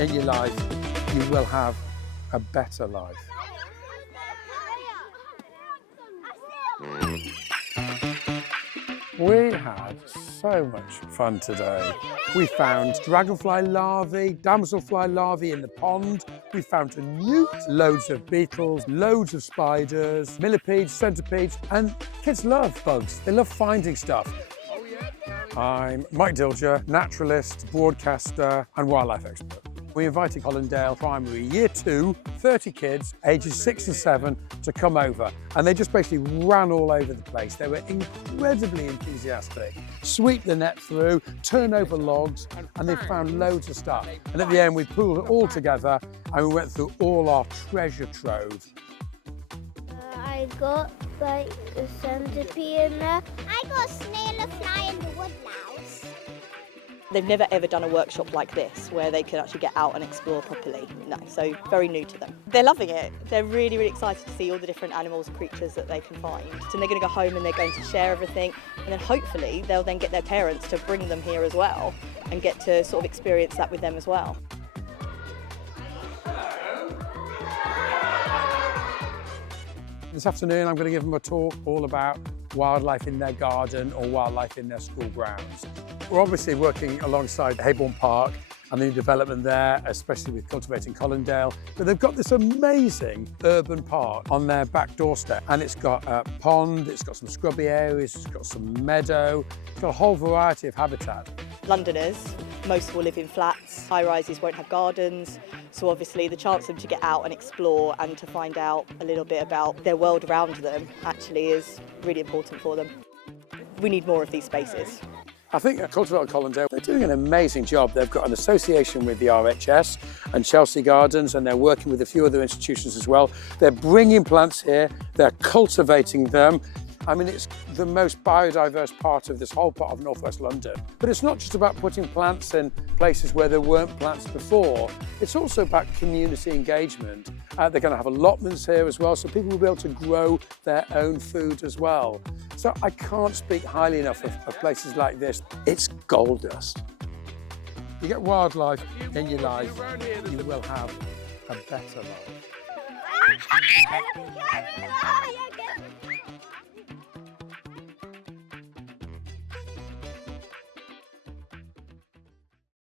in your life, you will have a better life. We had so much fun today. We found dragonfly larvae, damselfly larvae in the pond. We found a newt, loads of beetles, loads of spiders, millipedes, centipedes, and kids love bugs. They love finding stuff. I'm Mike Dilger, naturalist, broadcaster, and wildlife expert. We invited Colindale Primary Year 2, 30 kids, ages 6 and 7, to come over. And they just basically ran all over the place. They were incredibly enthusiastic. Sweep the net through, turn over logs, and they found loads of stuff. And at the end, we pulled it all together and we went through all our treasure trove. I got like a centipede in there. I got a snail, a fly and a woodlouse. They've never ever done a workshop like this where they can actually get out and explore properly. No, so very new to them. They're loving it. They're really, really excited to see all the different animals and creatures that they can find. And they're going to go home and they're going to share everything. And then hopefully they'll then get their parents to bring them here as well and get to sort of experience that with them as well. This afternoon, I'm going to give them a talk all about wildlife in their garden or wildlife in their school grounds. We're obviously working alongside Heybourne Park and the new development there, especially with cultivating Colindale. But they've got this amazing urban park on their back doorstep. And it's got a pond, it's got some scrubby areas, it's got some meadow, it's got a whole variety of habitat. Londoners, most will live in flats, high-rises won't have gardens, so obviously the chance for them to get out and explore and to find out a little bit about their world around them actually is really important for them. We need more of these spaces. I think at Cultivate Colindale, they're doing an amazing job. They've got an association with the RHS and Chelsea Gardens, and they're working with a few other institutions as well. They're bringing plants here, they're cultivating them. I mean, it's the most biodiverse part of this whole part of northwest London. But it's not just about putting plants in places where there weren't plants before. It's also about community engagement. They're going to have allotments here as well, so people will be able to grow their own food as well. So I can't speak highly enough of places like this. It's gold dust. You get wildlife in your life, you will have a better life.